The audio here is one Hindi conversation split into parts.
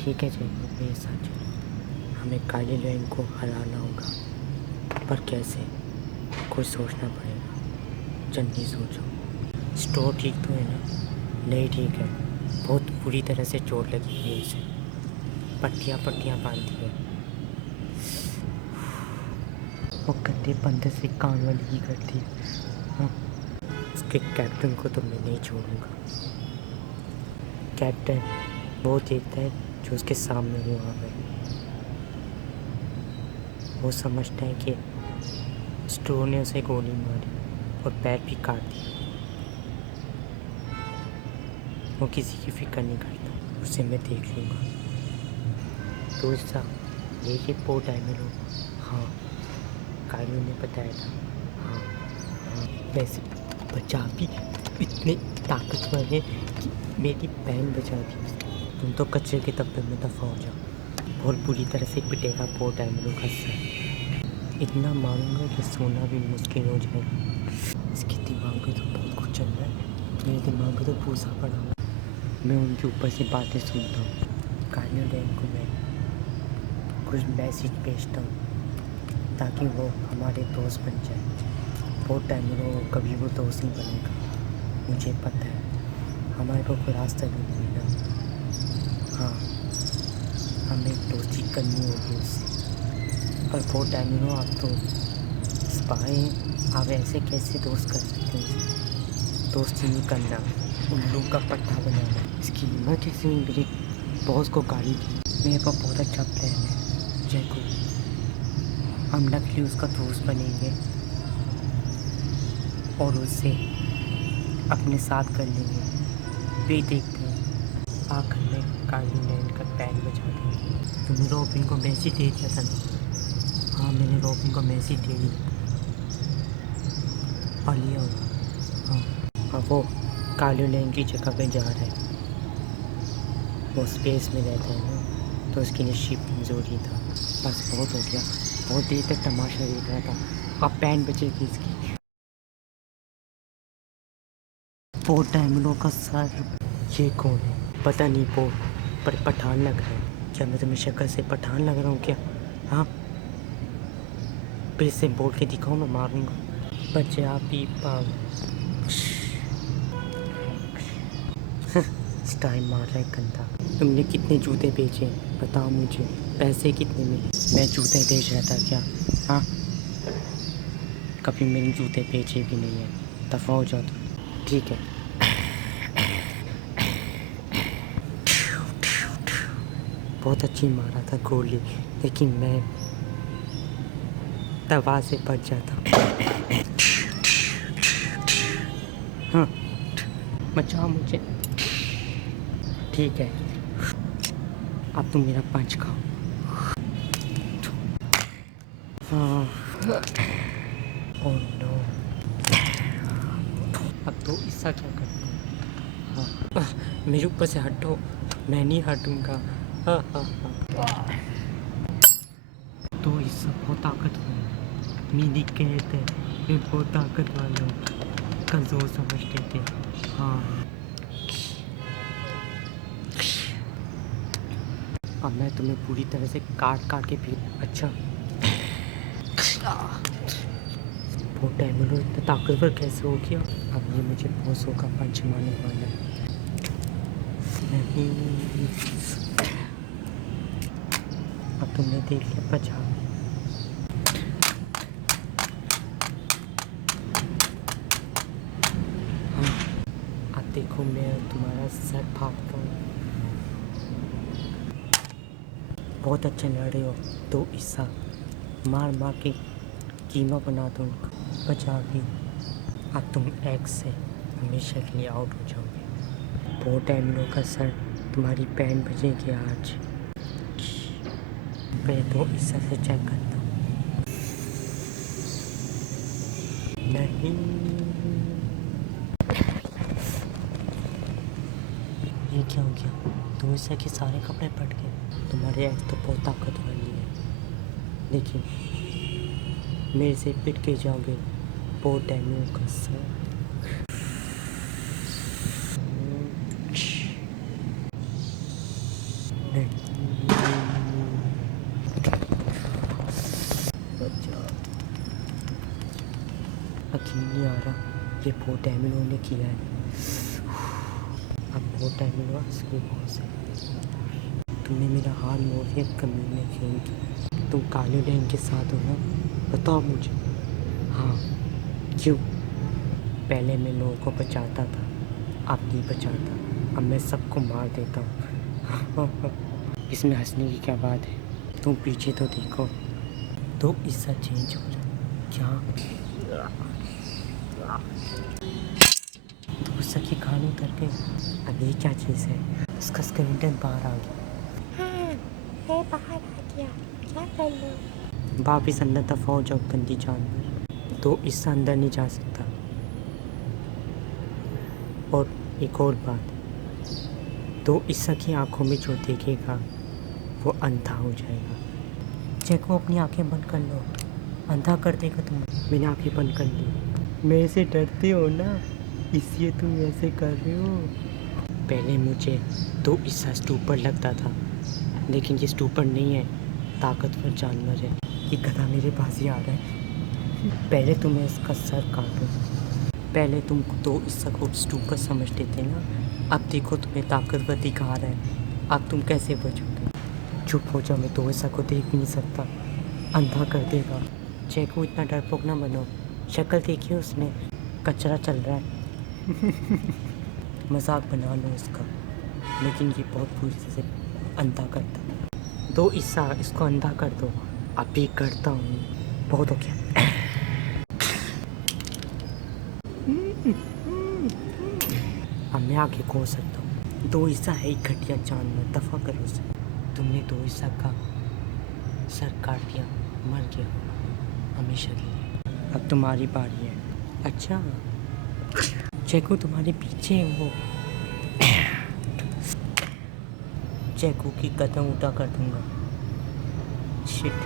ठीक है, चलो मेरे साथ चलो। हमें काली लाइन को हराना होगा, पर कैसे, कुछ सोचना पड़ेगा। जल्दी सोचो। स्टोर ठीक तो है ना? नहीं ठीक है, बहुत बुरी तरह से चोट लगी है इसे। पट्टियाँ पट्टियाँ बांधी है। वो गंदे बंदे से कान वाली ही करती है। हाँ, उसके कैप्टन को तो मैं नहीं छोड़ूंगा। कैप्टन वो देखता है जो उसके सामने हुआ है। वो समझता है कि स्टोर ने उसे गोली मारी और पैर भी काट दिया। वो किसी की फिक्र नहीं करता, उसे मैं देख लूँगा। तो ऐसा यही पोर्ट डायमंड हो। हाँ, कायलो ने बताया था। हाँ हाँ, वैसे बचा भी इतने ताकतवर है कि मेरी बहन बचा दी उसने। तुम तो कचरे के डब्बे में दफ़ा हो जाओ। बहुत बुरी तरह से पिटेगा पोर्ट डायमंड का सर। इतना मारूंगा कि सोना भी मुश्किल हो जाएगा। इसके दिमाग में तो बहुत कुछ चल रहा है, मेरे दिमाग में तो भूसा पड़ा हुआ। मैं उनके ऊपर से बातें सुनता हूँ। कायलो लैन को मैं कुछ मैसेज भेजता हूँ ताकि वो हमारे दोस्त बन जाए। बहुत टाइम में कभी वो दोस्त नहीं बनेगा, मुझे पता है। हमारे को कोई रास्ता नहीं मिलेगा। हाँ, हमें दोस्ती करनी होगी उससे। पर बहुत टाइम में आप तो स्पाई हैं, आप ऐसे कैसे दोस्त कर सकते हैं उससे? दोस्ती नहीं करना, उल्लू का पट्टा बनाना। इसकी हिम्मत कैसे हुई मेरे बॉस को गाली दी? मेरे पास बहुत अच्छा प्लान है जैको। हम नकली उसका दोस्त बनेंगे और उसे अपने साथ कर लेंगे। वे देखते हैं, आखिर में काली लैन का पैन बचा देंगे। तुमने रॉबिन को मैसेज दे दिया था ना? हाँ, मैंने रॉबिन को मैसेज दे दिया, पढ़ लिया होगा। हाँ हाँ, वो काली लैन की जगह पे जा रहा है। वो स्पेस में रहता है ना, तो उसके लिए शिप ज़रूरी था। बस बहुत हो गया, बहुत देर तक तमाशा देख रहा था। अब पैन बचेगी इसकी। वो डायमंडों का सर, ये कौन है? पता नहीं वो, पर पठान लग रहा है। क्या मैं तुम्हें शक्ल से पठान लग रहा हूँ क्या? हाँ, फिर से बोल के दिखाओ, मैं मारूंगा। बच्चे आप ही पाओ। स्टाइल मार रहा है गंदा। तुमने कितने जूते बेचे बताओ मुझे, पैसे कितने मिले? मैं जूते बेच रहा था क्या? हाँ, कभी मैंने जूते बेचे भी नहीं है। दफ़ा हो जाओ तुम। ठीक है, बहुत अच्छी मारा था गोली, लेकिन मैं दवा से बच जाता। हाँ, बचाओ मुझे। ठीक है, अब तुम मेरा पंच खाओ। हाँ, ओह नो। अब तो इसका क्या करते हैं? हाँ, मेरे ऊपर से हटो, मैं नहीं हटूंगा। हाँ हाँ हाँ। तो इससे बहुत ताकतवर है। मीनी कहते हैं मैं बहुत ताकत वाला हूँ, कमज़ोर समझते थे। हाँ, अब मैं तुम्हें पूरी तरह से काट काट के भी। अच्छा, बहुत टाइम इतना ताकतवर कैसे हो गया? अब ये मुझे बॉसों का पंच मारने वाला है। नहीं, अब तुमने देख लिया बचा। हाँ, अब देखो मैं तुम्हारा सर फाड़ता हूँ। बहुत अच्छे लड़ रहे हो, तो इससा मार मार के कीमा बना दो उनका। बचा भी। अब तुम एक्स से हमेशा के लिए आउट हो जाओगे। बहुत टाइम का सर, तुम्हारी पैन बजेगी आज। मैं तो इससे से चेक करता हूँ। नहीं, ये क्या हो गया? तुम इससे के सारे कपड़े फट गए। तुम्हारे एक्स तो बहुत ताकतवर है, लेकिन मेरे से पिट के जाओगे। बहुत टाइम का सर। नहीं, यकीन नहीं आ रहा ये बहुत टाइम इन लोगों ने किया है। अब बहुत टाइम इन लोग स्कूल पहुँचे। तुमने मेरा हाल मोड़ दिया कमीने कहीं। तुम काले डैम के साथ हो ना? बताओ मुझे। हाँ, क्यों? पहले मैं लोगों को बचाता था, अब नहीं बचाता। अब मैं सबको मार देता हूँ। इसमें हंसने की क्या बात है? तुम पीछे तो देखो, तो इससे चेंज हो रहा है क्या? तो उससे की खान उतर गई। अब ये क्या चीज़ है? इसका स्केलेटन बाहर आ गया। हाँ, मैं बाहर आ गया, क्या कर लो? वापिस अंदर दफा हो जाओ गंदी जानवर। तो इससे अंदर नहीं जा सकता। और एक और बात, तो ईसा की आंखों में जो देखेगा वो अंधा हो जाएगा। चेको अपनी आंखें बंद कर लो, अंधा कर देगा तुम। मैंने आंखें बंद कर ली। मेरे से डरते हो ना, इसलिए तुम ऐसे कर रहे हो। पहले मुझे तो ईसा स्टूपर लगता था, लेकिन ये स्टूपर नहीं है, ताकतवर जानवर है। ये गधा मेरे पास ही आ रहा है। पहले तुम्हें इसका सर काटो। पहले तुम तो इसका को स्टूपर समझते थे ना, अब देखो तुम्हें ताकतवर दिखा रहा है। अब तुम कैसे बचोगे? चुप हो जाओ, मैं तो ऐसा को देख भी नहीं सकता, अंधा कर देगा। चेको इतना डरपोक ना बनो, शक्ल देखिए उसमें कचरा चल रहा है। मजाक बना लो इसका, लेकिन ये बहुत बुरी से अंधा करता है। दो ईसा इसको अंधा कर दो। अभी करता हूँ, बहुत हो गया। अब मैं आगे खोल सकता हूँ। दो ईसा है एक घटिया जानवर, दफा करो उसे। तुमने दो ईसा का सर काट दिया, मर गया हमेशा के लिए। अब तुम्हारी बारी है। अच्छा, चेको तुम्हारे पीछे है वो। चेको की कदम उठा कर दूंगा। शिट,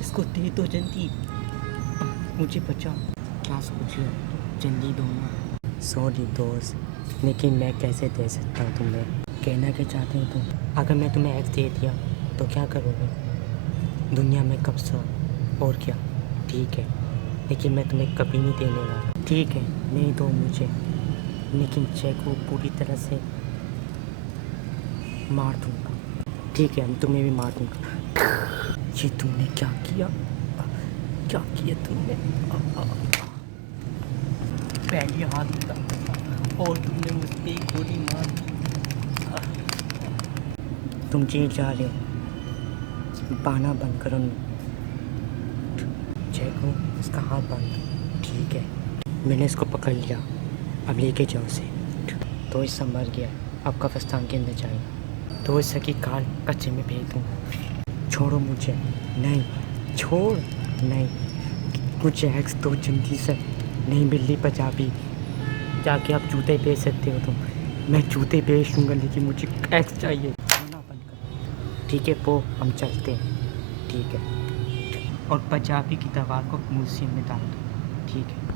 इसको दे दो जल्दी, मुझे बचा। क्या सोच रहे हो? जल्दी दो ना। सॉरी दोस्त, लेकिन मैं कैसे दे सकता हूँ तुम्हें? कहना क्या चाहते हो तुम? अगर मैं तुम्हें एक्स दे दिया तो क्या करोगे? दुनिया में कब्जा और क्या? ठीक है, लेकिन मैं तुम्हें कभी नहीं देने वाला। ठीक है, नहीं दो मुझे, लेकिन चेको पूरी तरह से मार दूंगा। ठीक है, मैं तुम्हें भी मार दूंगा। ये तुमने क्या किया? क्या किया तुमने? पहले हाथ उठा और तुमने मुझ पे एक गोली मार दी। तुम जेल जा रहे हो, बहाना बंद करो। चेको इसका हाथ बांध दो। ठीक है, मैंने इसको पकड़ लिया, अब लेके जाओ उसे। तो इससे मर गया, अब कब्रिस्तान के अंदर जाएगा। तो इससे की काल कच्चे में फेंक दूँगा। छोड़ो मुझे। नहीं, छोड़। नहीं, मुझे एक्स दो जल्दी से। नहीं बिल्ली पंजाबी, जाके आप जूते बेच सकते हो तुम। मैं जूते बेच दूँगा, लेकिन मुझे एक्स चाहिए। रोना बंद करो। ठीक है पो, हम चलते हैं। ठीक है, और पंजाबी की दवा को म्यूजियम में डाल दो। ठीक है।